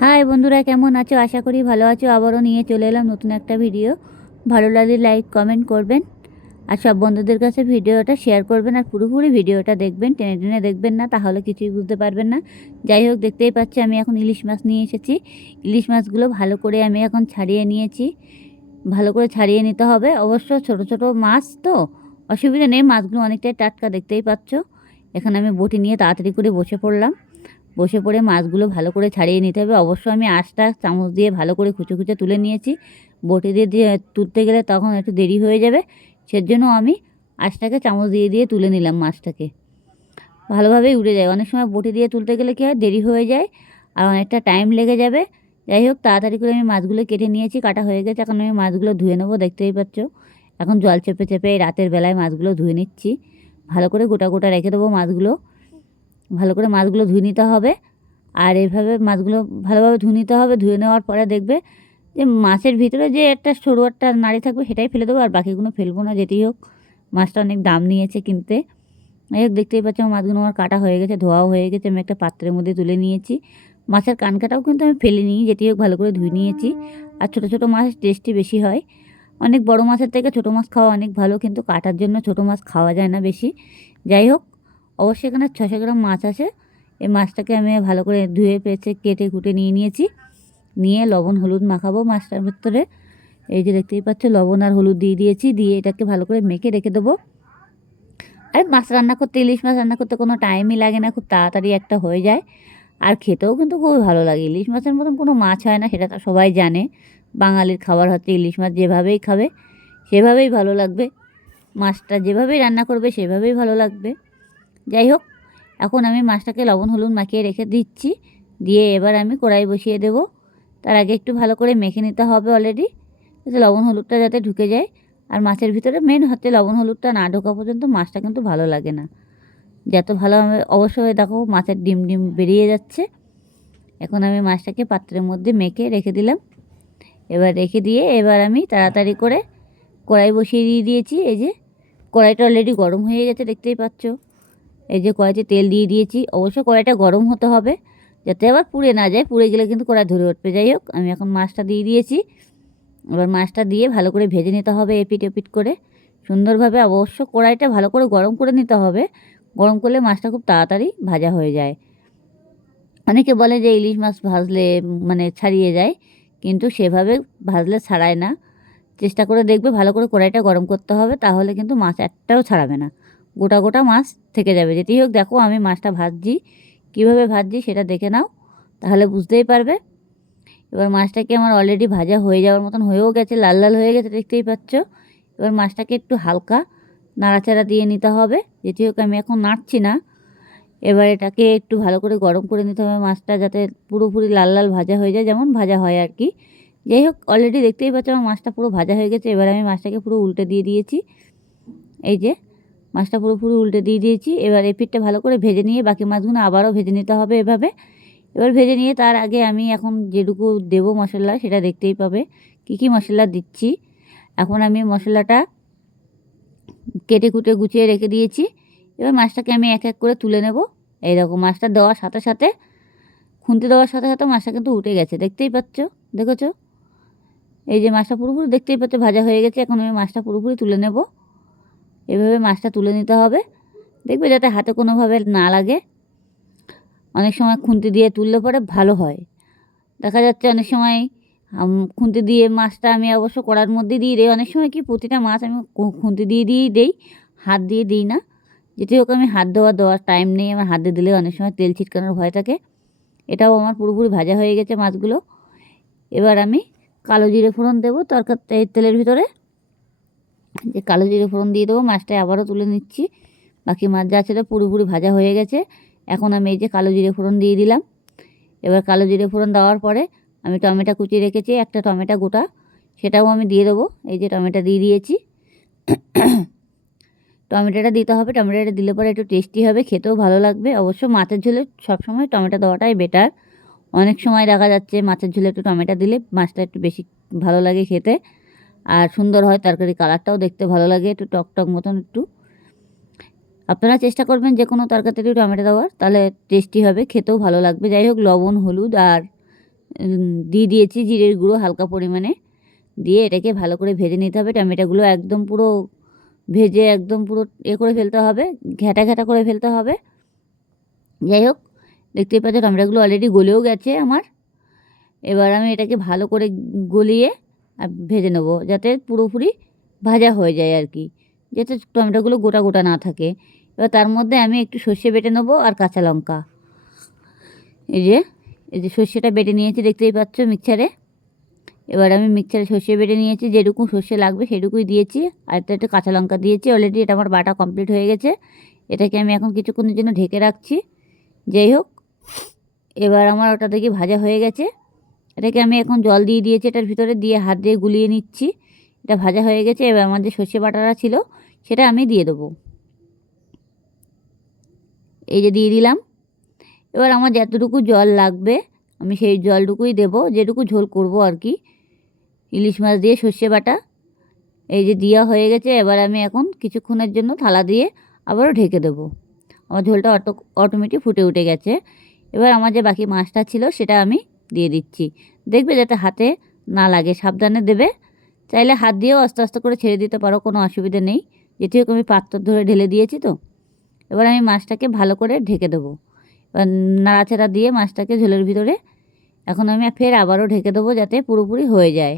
High বন্ধুরা, কেমন আছো? আশা করি ভালো আছো। আবারও নিয়ে চলে এলাম নতুন একটা ভিডিও। ভালো লাগলে লাইক কমেন্ট করবেন আর সব বন্ধুদের কাছে ভিডিওটা শেয়ার করবেন আর পুরোপুরি ভিডিওটা দেখবেন, টেনে টেনে দেখবেন না, তাহলে কিছুই বুঝতে পারবেন না। যাই হোক, দেখতেই পাচ্ছি আমি এখন ইলিশ মাছ নিয়ে এসেছি। ইলিশ মাছগুলো ভালো করে আমি এখন ছাড়িয়ে নিয়েছি। ভালো করে ছাড়িয়ে নিতে হবে। অবশ্য ছোট ছোট মাছ তো অসুবিধা নেই, মাছগুলো অনেকটাই টাটকা, দেখতেই পাচ্ছ। এখানে আমি বটি নিয়ে তাড়াতাড়ি করে বসে পড়লাম। বসে পড়ে মাছগুলো ভালো করে ছাড়িয়ে নিতে হবে। অবশ্য আমি আঁশটা চামচ দিয়ে ভালো করে খুঁচে খুঁচে তুলে নিয়েছি। বটি দিয়ে দিয়ে তুলতে গেলে তখন একটু দেরি হয়ে যাবে, সেজন্য আমি আঁশটাকে চামচ দিয়ে দিয়ে তুলে নিলাম। মাছটাকে ভালোভাবেই উড়ে যায়। অনেক সময় বটি দিয়ে তুলতে গেলে কী হয়, দেরি হয়ে যায় আর অনেকটা টাইম লেগে যাবে। যাই হোক, তাড়াতাড়ি করে আমি মাছগুলো কেটে নিয়েছি, কাটা হয়ে গেছে। এখন আমি মাছগুলো ধুয়ে নেবো, দেখতেই পাচ্ছ। এখন জল চেপে চেপে এই রাতের বেলায় মাছগুলো ধুয়ে নিচ্ছি। ভালো করে গোটা গোটা রেখে দেবো মাছগুলো। ভালো করে মাছগুলো ধুয়ে নিতে হবে। আর এইভাবে মাছগুলো ভালোভাবে ধুয়ে নিতে হবে। ধুয়ে নেওয়ার পরে দেখবে যে মাছের ভিতরে যে একটা সরু একটা নাড়ি থাকবে, সেটাই ফেলে দেবো, আর বাকিগুলো ফেলবো না। যেতেই হোক, মাছটা অনেক দাম নিয়েছে কিনতে। যাই হোক, দেখতেই পাচ্ছি আমার মাছগুলো আমার কাটা হয়ে গেছে, ধোয়াও হয়ে গেছে। আমি একটা পাত্রের মধ্যে তুলে নিয়েছি। মাছের কান কাটাও কিন্তু আমি ফেলে নিই, যেটি হোক ভালো করে ধুয়ে নিয়েছি। আর ছোটো ছোটো মাছ টেস্টি বেশি হয়। অনেক বড় মাছের থেকে ছোটো মাছ খাওয়া অনেক ভালো, কিন্তু কাটার জন্য ছোটো মাছ খাওয়া যায় না বেশি। যাই হোক, অবশ্যই এখানে 600 গ্রাম মাছ আছে। এই মাছটাকে আমি ভালো করে ধুয়ে পেঁচে কেটে কুটে নিয়ে নিয়েছি। নিয়ে লবণ হলুদ মাখাবো মাছটার ভেতরে। এই যে দেখতেই পাচ্ছ, লবণ আর হলুদ দিয়ে দিয়েছি। দিয়ে এটাকে ভালো করে মেখে রেখে দেবো। আর মাছ রান্না করতে, ইলিশ মাছ রান্না করতে কোনো টাইমই লাগে না, খুব তাড়াতাড়ি একটা হয়ে যায়। আর খেতেও কিন্তু খুবই ভালো লাগে। ইলিশ মাছের মতন কোনো মাছ হয় না, সেটা তো সবাই জানে। বাঙালির খাবার হচ্ছে ইলিশ মাছ, যেভাবেই খাবে সেভাবেই ভালো লাগবে। মাছটা যেভাবেই রান্না করবে সেভাবেই ভালো লাগবে। যাই হোক, এখন আমি মাছটাকে লবণ হলুদ মাখিয়ে রেখে দিচ্ছি। দিয়ে এবার আমি কড়াই বসিয়ে দেব। তার আগে একটু ভালো করে মেখে নিতে হবে অলরেডি, যাতে লবণ হলুদটা যাতে ঢুকে যায়। আর মাছের ভিতরে মেন হচ্ছে লবণ হলুদটা না ঢোকা পর্যন্ত মাছটা কিন্তু ভালো লাগে না। যত ভালো অবশ্যই দেখো মাছের ডিম ডিম বেরিয়ে যাচ্ছে। এখন আমি মাছটাকে পাত্রের মধ্যে মেখে রেখে দিলাম। এবার রেখে দিয়ে এবার আমি তাড়াতাড়ি করে কড়াই বসিয়ে দিয়ে দিয়েছি। এই যে কড়াইটা অলরেডি গরম হয়ে গেছে, দেখতেই পাচ্ছ। এই যে কড়াইতে তেল দিয়ে দিয়েছি। অবশ্য কড়াইটা গরম হতে হবে, যাতে আবার পুড়ে না যায়। পুড়ে গেলে কিন্তু কড়াই ধরে উঠবে। যাই হোক, আমি এখন মাছটা দিয়ে দিয়েছি। এবার মাছটা দিয়ে ভালো করে ভেজে নিতে হবে, এপিট এপিট করে সুন্দরভাবে। অবশ্য কড়াইটা ভালো করে গরম করে নিতে হবে। গরম করলে মাছটা খুব তাড়াতাড়ি ভাজা হয়ে যায়। অনেকে বলে যে ইলিশ মাছ ভাজলে মানে ছাড়িয়ে যায়, কিন্তু সেভাবে ভাজলে ছাড়ায় না। চেষ্টা করে দেখবে, ভালো করে কড়াইটা গরম করতে হবে, তাহলে কিন্তু মাছ একটাও ছাড়াবে না, গোটা গোটা মাছ থেকে যাবে। যেতেই হোক, দেখো আমি মাছটা ভাজছি, কীভাবে ভাজছি সেটা দেখে নাও, তাহলে বুঝতেই পারবে। এবার মাছটাকে আমার অলরেডি ভাজা হয়ে যাওয়ার মতন হয়েও গেছে, লাল লাল হয়ে গেছে, দেখতেই পাচ্ছ। এবার মাছটাকে একটু হালকা নাড়াচাড়া দিয়ে নিতে হবে। যেটি হোক, আমি এখন নাড়ছি না। এবার এটাকে একটু ভালো করে গরম করে নিতে হবে মাছটা, যাতে পুরোপুরি লাল লাল ভাজা হয়ে যায়, যেমন ভাজা হয় আর কি। যাই হোক, অলরেডি দেখতেই পাচ্ছ আমার মাছটা পুরো ভাজা হয়ে গেছে। এবার আমি মাছটাকে পুরো উল্টে দিয়ে দিয়েছি। এই যে মাছটা পুরোপুরি উল্টে দিয়ে দিয়েছি। এবার এই পিঠটা ভালো করে ভেজে নিয়ে বাকি মাছগুলো আবারও ভেজে নিতে হবে এভাবে। এবার ভেজে নিয়ে তার আগে আমি এখন যেটুকু দেবো মশলা, সেটা দেখতেই পাবে কি কি মশলা দিচ্ছি। এখন আমি মশলাটা কেটে কুটে গুছিয়ে রেখে দিয়েছি। এবার মাছটাকে আমি এক এক করে তুলে নেব। এইরকম মাছটা দেওয়ার সাথে সাথে, খুন্তি দেওয়ার সাথে সাথে মাছটা কিন্তু উঠে গেছে, দেখতেই পাচ্ছ। দেখেছো, এই যে মাছটা পুরোপুরি দেখতেই পাচ্ছ ভাজা হয়ে গেছে। এখন আমি মাছটা পুরোপুরি তুলে নেব। এভাবে মাছটা তুলে নিতে হবে, দেখবে যাতে হাতে কোনোভাবে না লাগে। অনেক সময় খুন্তি দিয়ে তুললে পরে ভালো হয়। দেখা যাচ্ছে অনেক সময় খুন্তি দিয়ে মাছটা আমি অবশ্য কড়ার মধ্যে দিয়ে দিই। অনেক সময় কি প্রতিটা মাছ আমি খুন্তি দিয়ে দিয়েই দিই, হাত দিয়ে দিই না। যেটি হোক, আমি হাত দেওয়ার টাইম নেই আমার। হাত দিয়ে দিলে অনেক সময় তেল ছিটকানোর ভয় থাকে। এটাও আমার পুরোপুরি ভাজা হয়ে গেছে মাছগুলো। এবার আমি কালো জিরে ফোড়ন দেবো তেলের ভিতরে। যে কালো জিরে ফোড়ন দিয়ে দেবো, মাছটা আবারও তুলে নিচ্ছি। বাকি মাছ যা ছিল পুরোপুরি ভাজা হয়ে গেছে। এখন আমি এই যে কালো জিরে ফোড়ন দিয়ে দিলাম। এবার কালো জিরে ফোড়ন দেওয়ার পরে আমি টমেটো কুচিয়ে রেখেছি, একটা টমেটো গোটা, সেটাও আমি দিয়ে দেবো। এই যে টমেটো দিয়ে দিয়েছি। টমেটোটা দিতে হবে, টমেটোটা দিলে পরে একটু টেস্টি হবে, খেতেও ভালো লাগবে। অবশ্য মাছের ঝোলে সবসময় টমেটো দেওয়াটাই বেটার। অনেক সময় দেখা যাচ্ছে মাছের ঝোলে একটু টমেটো দিলে মাছটা একটু বেশি ভালো লাগে খেতে, আর সুন্দর হয় তরকারি, কালারটাও দেখতে ভালো লাগে, একটু টক টক মতন একটু। আপনারা চেষ্টা করবেন যে কোনো তরকারিতে একটু টমেটো দেওয়ার, তাহলে টেস্টি হবে, খেতেও ভালো লাগবে। যাই হোক, লবণ হলুদ আর দিয়ে দিয়েছি জিরের গুঁড়ো হালকা পরিমাণে, দিয়ে এটাকে ভালো করে ভেজে নিতে হবে। টমেটোগুলো একদম পুরো ভেজে একদম পুরো করে ফেলতে হবে, ঘ্যাটা ঘ্যাটা করে ফেলতে হবে। যাই হোক, দেখতেই পাচ্ছ টমেটোগুলো অলরেডি গলেও গেছে আমার। এবার আমি এটাকে ভালো করে গলিয়ে ভেজে নেবো, যাতে পুরোপুরি ভাজা হয়ে যায় আর কি, যাতে টমেটোগুলো গোটা গোটা না থাকে। এবার তার মধ্যে আমি একটু সর্ষে বেটে নেবো আর কাঁচা লঙ্কা। এই যে সর্ষেটা বেটে নিয়েছি দেখতেই পাচ্ছ মিক্সারে। এবার আমি মিক্সারে সর্ষে বেটে নিয়েছি, যেটুকু সর্ষে লাগবে সেটুকুই দিয়েছি, আর একটু কাঁচা লঙ্কা দিয়েছি। অলরেডি এটা আমার বাটা কমপ্লিট হয়ে গেছে। এটাকে আমি এখন কিছুক্ষণের জন্য ঢেকে রাখছি। যাই হোক, এবার আমার ওটা দেখি ভাজা হয়ে গেছে। এটাকে আমি এখন জল দিয়ে দিয়েছি এটার ভিতরে, দিয়ে হাত দিয়ে গুলিয়ে নিচ্ছি। এটা ভাজা হয়ে গেছে। এবার আমার যে সর্ষে বাটাটা ছিল সেটা আমি দিয়ে দেবো। এই যে দিয়ে দিলাম। এবার আমার যতটুকু জল লাগবে আমি সেই জলটুকুই দেবো, যেটুকু ঝোল করব আর কি, ইলিশ মাছ দিয়ে সর্ষে বাটা। এই যে দেওয়া হয়ে গেছে। এবার আমি এখন কিছুক্ষণের জন্য থালা দিয়ে আবারও ঢেকে দেবো। আমার ঝোলটা অটোমেটিক ফুটে উঠে গেছে। এবার আমার যে বাকি মাছটা ছিল সেটা আমি দিয়ে দিচ্ছি। দেখবে যাতে হাতে না লাগে, সাবধানে দেবে। চাইলে হাত দিয়েও আস্তে আস্তে করে ছেড়ে দিতে পারো, কোনো অসুবিধা নেই, যেহেতু আমি পাত্র ধরে ঢেলে দিয়েছি তো। এবার আমি মাছটাকে ভালো করে ঢেকে দেবো। এবার নাড়াচাড়া দিয়ে মাছটাকে ঝোলের ভিতরে এখন আমি ফের আবারও ঢেকে দেবো, যাতে পুরোপুরি হয়ে যায়।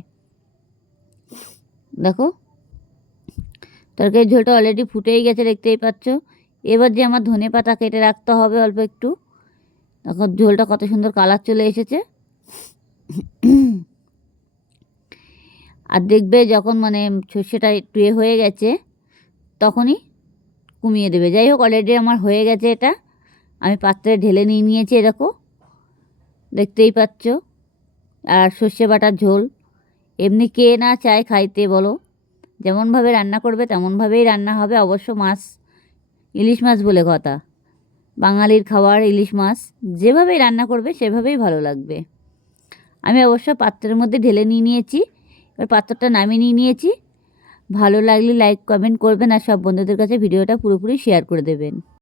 দেখো তরকারির ঝোলটা অলরেডি ফুটেই গেছে দেখতেই পাচ্ছ। এবার যে আমার ধনে পাতা কেটে রাখতে হবে অল্প একটু। দেখো ঝোলটা কত সুন্দর কালার চলে এসেছে। আর দেখবে যখন মানে সর্ষেটা একটু হয়ে গেছে তখনই কমিয়ে দেবে। যাই হোক, অলরেডি আমার হয়ে গেছে এটা, আমি পাত্রে ঢেলে নিয়েছি। দেখো দেখতেই পাচ্ছ। আর সর্ষে বাটার ঝোল এমনি কে না চায় খাইতে বলো, যেমনভাবে রান্না করবে তেমনভাবেই রান্না হবে। অবশ্য মাছ, ইলিশ মাছ বলে কথা, বাঙালির খাবার ইলিশ মাছ, যেভাবেই রান্না করবে সেভাবেই ভালো লাগবে। আমি অবশ্য পাত্রের মধ্যে ঢেলে নিয়েছি। এবার পাত্রটা নামিয়ে নিয়েছি। ভালো লাগলে লাইক কমেন্ট করবেন, আর সব বন্ধুদের কাছে ভিডিওটা পুরোপুরি শেয়ার করে দেবেন।